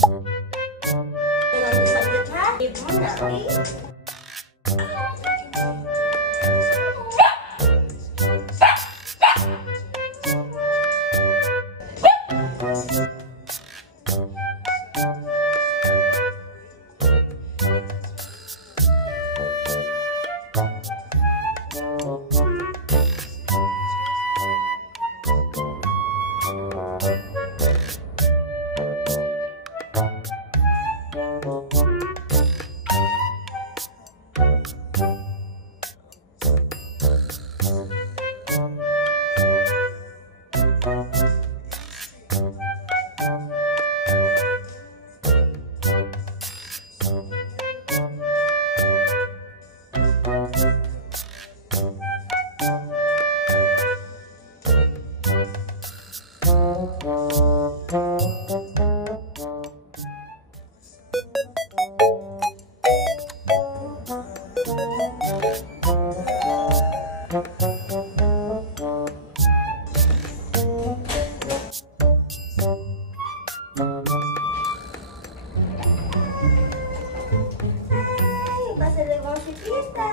Tingnan saglit ha. Give mo na, okay? Pasalubong si Tita.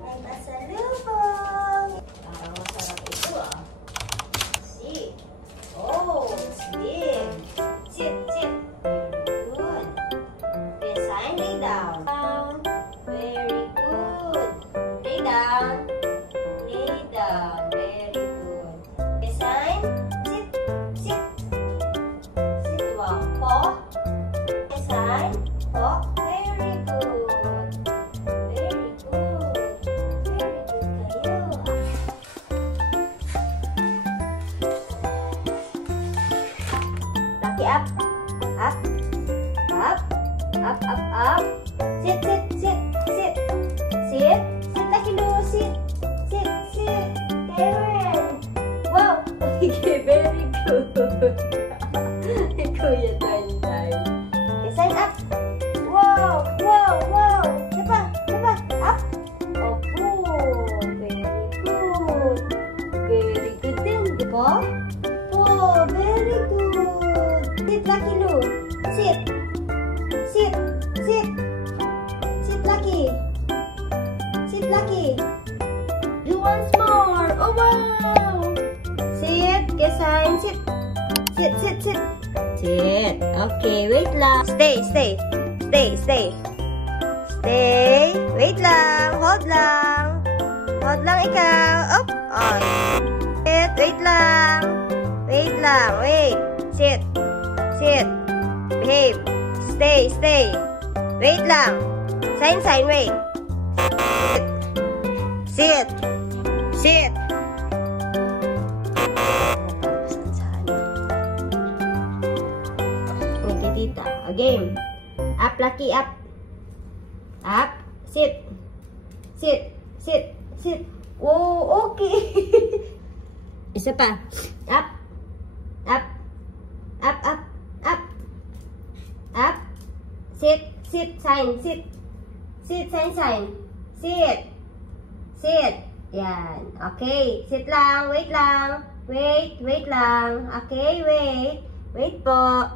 Ay, pasalubong. Parang masarap ito ah. See? Oh, slim. Sit, sit. Good. Yes, sign, lay down. Very good. Lay down. Lay down. Very good. Yes, sign. Sit, sit. Sit, wow. Paw. Yes, sign. Paw. Very good. Up, up, up, up, up, up. Sit, sit, sit, sit, sit. Sit lagi lu, sit, sit, sit. Karen. Wow, okay, very good. Kuya Tanday. Okay, sign up. Wow, wow, wow. Siapa, siapa? Up. Oh, very good. Very good din, di ba? Oh, very good. Sit, Lucky Lu. Sit. Sit. Sit. Sit, Lucky. Sit, Lucky. Do once more. Oh, wow. Sit. Get sign. Sit. Sit, sit, sit. Sit. Okay, wait lang. Stay, stay. Stay, stay. Stay. Wait lang. Hold lang. Hold lang ikaw. Up. On. Sit. Wait lang. Wait lang. Wait. Sit. Sit. Behave. Stay, stay. Wait lang. Sign, sign, wait. Sit. Sit. Okay, Tita. Again. Up, Lucky, up. Up. Sit. Sit. Sit. Sit. Oh, okay. Isa pa. Up. Up. Up, up. Up. Up. Sit. Sit. Sign. Sit. Sit. Sign. Sign. Sit. Sit. Yan. Okay. Sit lang. Wait lang. Wait. Wait lang. Okay. Wait. Wait po.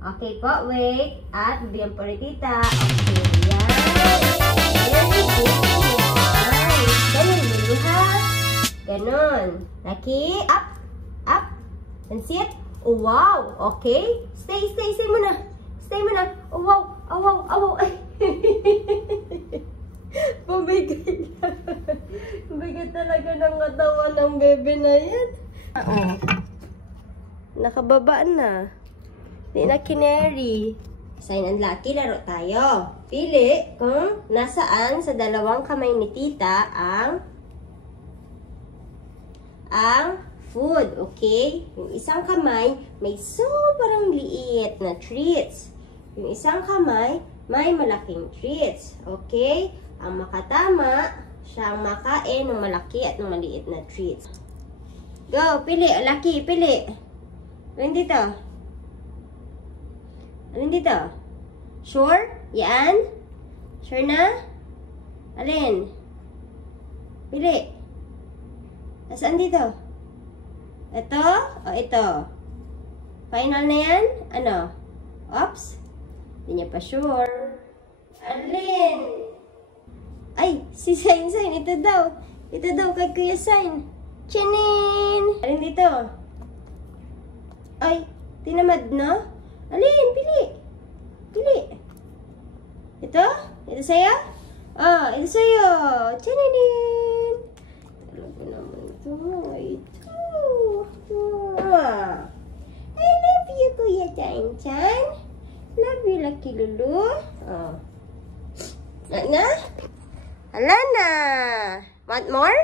Okay po. Wait. At bigyan po rin Tita. Okay. Yan. Very good. Nice. Ganun dulu ha. Ganun. Lucky. Up. Up. And sit. Oh, wow. Okay. Stay, stay, stay muna. Stay muna. Oh, wow. Oh, wow. Oh, wow. Pumigay na. Bigat talaga ng katawan ng bebe na yan. Nakababa na. Di na kineri. Sign and Lucky, laro tayo. Pili kung nasaan sa dalawang kamay ni Tita ang food, okay? Yung isang kamay, may sobrang liit na treats. Yung isang kamay, may malaking treats, okay? Ang makatama, siyang makain ng malaki at ng maliit na treats. Go, pili, Lucky, pili. Alin dito? Alin dito? Sure? Yan? Sure na? Alin? Pili. Nasaan dito? Ito o ito? Final na yan? Ano? Oops. Hindi niya pa sure. Alin? Ay, si Sain. Ito daw. Ito daw kay Kuya Sain. Chinin! Alin dito? Ay, tinamad na? Alin? Pili. Pili. Ito? Ito sa'yo? Ah, ito sa'yo. Chinin! Talaga naman ito. Ito. Ah. I love you, Kuya Chan-chan. Love you, Lucky Lulu. Oh. Na? Hala na. Want more?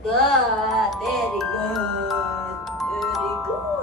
Good. Very good. Very good.